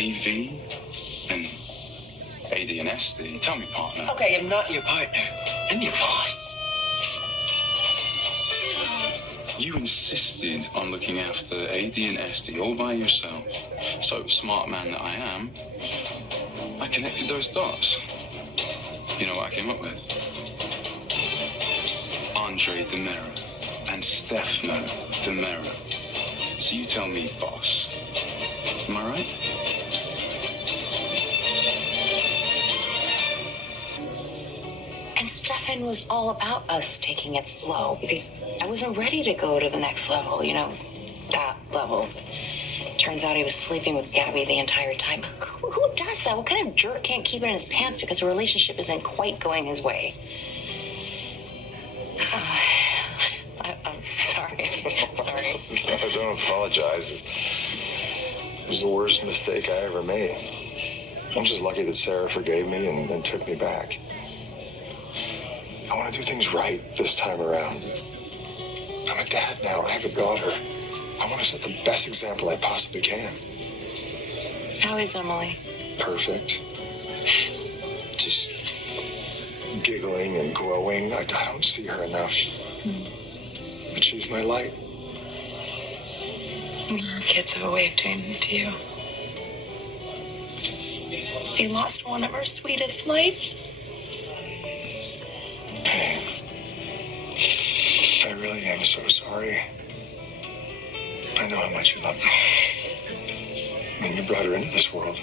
AV and AD and SD. Tell me, partner. Okay, I'm not your partner. I'm your boss. You insisted on looking after AD and SD all by yourself. So, smart man that I am, I connected those dots. You know what I came up with? Andre Demera and Stefano Demera. So you tell me, boss. Am I right? And Stefan was all about us taking it slow because I wasn't ready to go to the next level, that level. Turns out he was sleeping with Gabby the entire time. Who does that? What kind of jerk can't keep it in his pants because a relationship isn't quite going his way? I'm sorry. Sorry. No, don't apologize. It was the worst mistake I ever made. I'm just lucky that Sarah forgave me and took me back. I want to do things right this time around. I'm a dad now. I have a daughter. I want to set the best example I possibly can. How is Emily? Perfect. Just giggling and growing. I don't see her enough. But she's my light. Kids have a way of doing it to you. We lost one of our sweetest lights. Hey, I really am so sorry. I know how much you love me. I mean, you brought her into this world.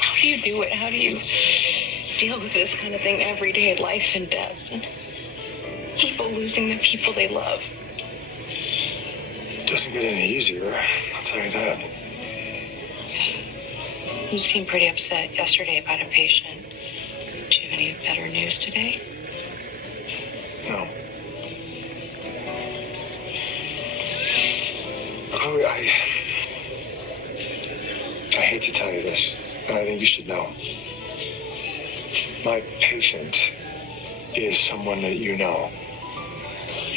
How do you do it? How do you deal with this kind of thing every day, life and death? And people losing the people they love. It doesn't get any easier, I'll tell you that. You seemed pretty upset yesterday about a patient. Do you have any better news today? No. Chloe, I hate to tell you this, but I think you should know. My patient is someone that you know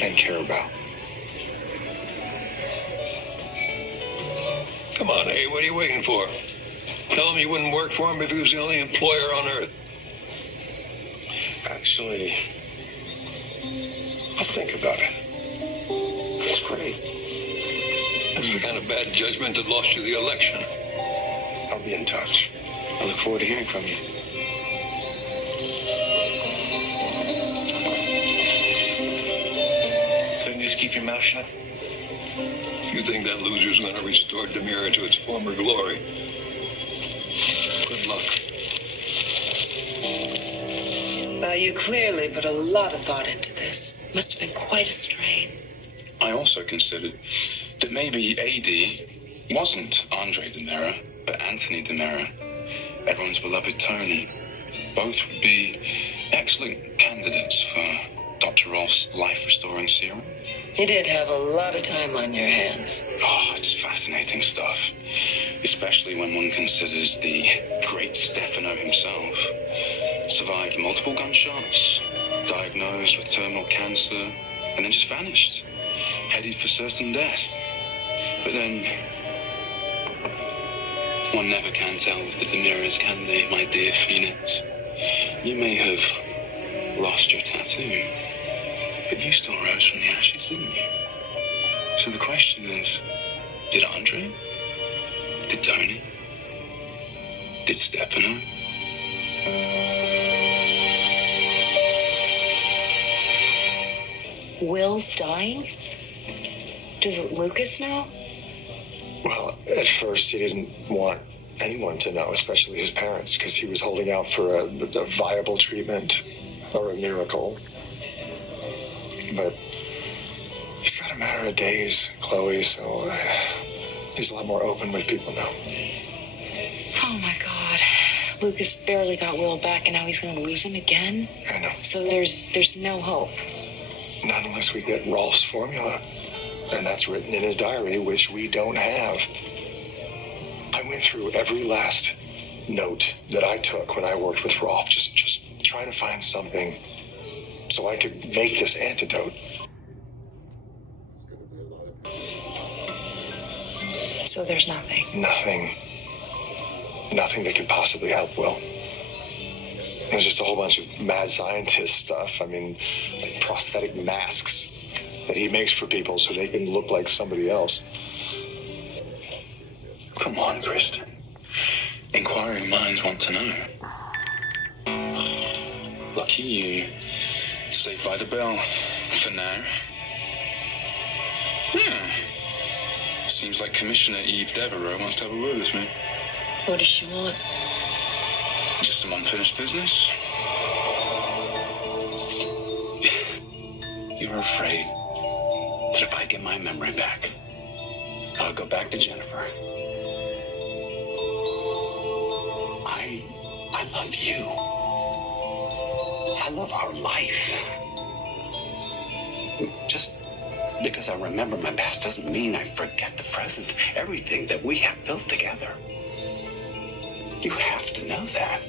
and care about. Come on, hey, what are you waiting for? Tell him you wouldn't work for him if he was the only employer on earth. Actually, I'll think about it. That's great. This is the kind of bad judgment that lost you the election. I'll be in touch. I look forward to hearing from you. Couldn't you just keep your mouth shut? You think that loser's going to restore Demira to its former glory? Good luck. Well, you clearly put a lot of thought into this. Must have been quite a strain. I also considered that maybe AD wasn't Andre Demera, but Anthony Demera, everyone's beloved Tony. Both would be excellent candidates for Dr. Rolf's life-restoring serum. You did have a lot of time on your hands. Oh, it's fascinating stuff. Especially when one considers the great Stefano himself survived multiple gunshots, diagnosed with terminal cancer, and then just vanished, headed for certain death. But then, one never can tell with the Demiras, can they, my dear Phoenix? You may have lost your tattoo, but you still rose from the ashes, didn't you? So the question is, did Andre? Did Tony? Did Stefano? Will's dying? Does Lucas know? Well, at first he didn't want anyone to know, especially his parents, because he was holding out for a viable treatment or a miracle. But he's got a matter of days, Chloe, so he's a lot more open with people now. Oh my God. Lucas barely got Will back and now he's gonna lose him again? I know. So there's no hope. Not unless we get Rolf's formula. And that's written in his diary, which we don't have. I went through every last note that I took when I worked with Rolf, just trying to find something so I could make this antidote. So there's nothing. Nothing. Nothing that could possibly help Will. There's just a whole bunch of mad scientist stuff. I mean, like prosthetic masks that he makes for people so they can look like somebody else. Come on, Kristen. Inquiring minds want to know. Lucky you. Saved by the bell. For now. Seems like Commissioner Eve Devereaux wants to have a word with me. What does she want? Just some unfinished business. You're afraid that if I get my memory back, I'll go back to Jennifer. I love you. I love our life. Just because I remember my past doesn't mean I forget the present, everything that we have built together. You have to know that.